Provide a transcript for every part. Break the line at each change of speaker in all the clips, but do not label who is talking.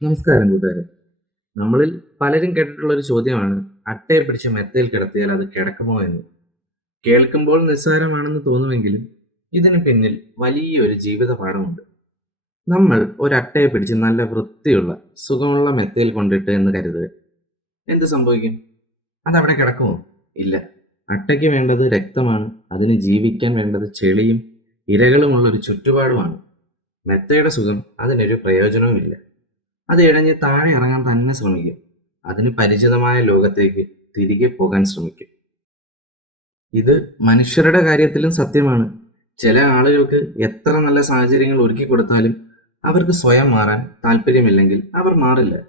നമസ്കാരം കൂട്ടുകാരെ. നമ്മളിൽ പലരും കേട്ടിട്ടുള്ള ഒരു ചോദ്യമാണ് അട്ടയെ പിടിച്ച മെത്തയിൽ കിടത്തിയാൽ അത് കിടക്കുമോ എന്ന്. കേൾക്കുമ്പോൾ നിസ്സാരമാണെന്ന് തോന്നുമെങ്കിലും ഇതിന് പിന്നിൽ വലിയൊരു ജീവിത പാഠമുണ്ട് നമ്മൾ ഒരു അട്ടയെ പിടിച്ച് നല്ല വൃത്തിയുള്ള സുഖമുള്ള മെത്തയിൽ കൊണ്ടിട്ട് എന്ന് കരുതുക. എന്ത് സംഭവിക്കും? അതവിടെ കിടക്കുമോ? ഇല്ല. അട്ടയ്ക്ക് വേണ്ടത് രക്തമാണ് അതിന് ജീവിക്കാൻ വേണ്ടത് ചെളിയും ഇരകളുമുള്ള ഒരു ചുറ്റുപാടുമാണ്. മെത്തയുടെ സുഖം അതിനൊരു പ്രയോജനവുമില്ല. അത് ഇഴഞ്ഞ് താഴെ ഇറങ്ങാൻ തന്നെ ശ്രമിക്കും. അതിന് പരിചിതമായ ലോകത്തേക്ക് തിരികെ പോകാൻ ശ്രമിക്കും. ഇത് മനുഷ്യരുടെ കാര്യത്തിലും സത്യമാണ്. ചില ആളുകൾക്ക് എത്ര നല്ല സാഹചര്യങ്ങൾ ഒരുക്കി കൊടുത്താലും അവർക്ക് സ്വയം മാറാൻ താല്പര്യമില്ലെങ്കിൽ അവർ മാറില്ല.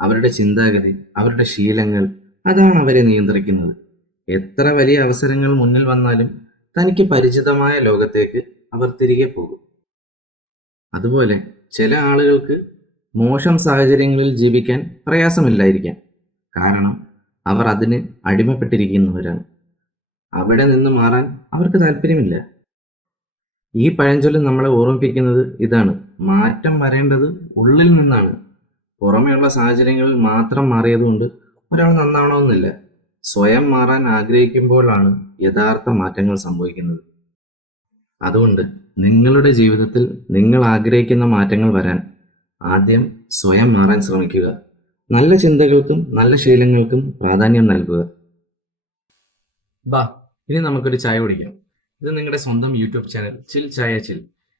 അവരുടെ ചിന്താഗതി അവരുടെ ശീലങ്ങൾ അതാണ് അവരെ നിയന്ത്രിക്കുന്നത്. എത്ര വലിയ അവസരങ്ങൾ മുന്നിൽ വന്നാലും തനിക്ക് പരിചിതമായ ലോകത്തേക്ക് അവർ തിരികെ പോകും. അതുപോലെ ചില ആളുകൾക്ക് മോശം സാഹചര്യങ്ങളിൽ ജീവിക്കാൻ പ്രയാസമില്ലായിരിക്കാം. കാരണം അവർ അതിന് അടിമപ്പെട്ടിരിക്കുന്നവരാണ്. അവിടെ നിന്ന് മാറാൻ അവർക്ക് താല്പര്യമില്ല. ഈ പഴഞ്ചൊല്ല് നമ്മളെ ഓർമ്മിപ്പിക്കുന്നത് ഇതാണ്. മാറ്റം വരേണ്ടത് ഉള്ളിൽ നിന്നാണ്. പുറമേയുള്ള സാഹചര്യങ്ങളിൽ മാത്രം മാറിയതുകൊണ്ട് ഒരാൾ നന്നാവണമെന്നില്ല. സ്വയം മാറാൻ ആഗ്രഹിക്കുമ്പോഴാണ് യഥാർത്ഥ മാറ്റങ്ങൾ സംഭവിക്കുന്നത്. അതുകൊണ്ട് നിങ്ങളുടെ ജീവിതത്തിൽ നിങ്ങൾ ആഗ്രഹിക്കുന്ന മാറ്റങ്ങൾ വരാൻ ആദ്യം സ്വയം മാറാൻ ശ്രമിക്കുക. നല്ല ചിന്തകൾക്കും നല്ല ശീലങ്ങൾക്കും പ്രാധാന്യം നൽകുക. ബാ ഇനി നമുക്കൊരു ചായ കുടിക്കാം. ഇത് നിങ്ങളുടെ സ്വന്തം യൂട്യൂബ് ചാനൽ. ചിൽ ചായ ചിൽ.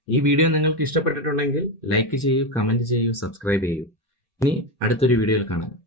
ഈ വീഡിയോ നിങ്ങൾക്ക് ഇഷ്ടപ്പെട്ടിട്ടുണ്ടെങ്കിൽ ലൈക്ക് ചെയ്യൂ കമന്റ് ചെയ്യൂ സബ്സ്ക്രൈബ് ചെയ്യൂ. ഇനി അടുത്തൊരു വീഡിയോയിൽ കാണാം.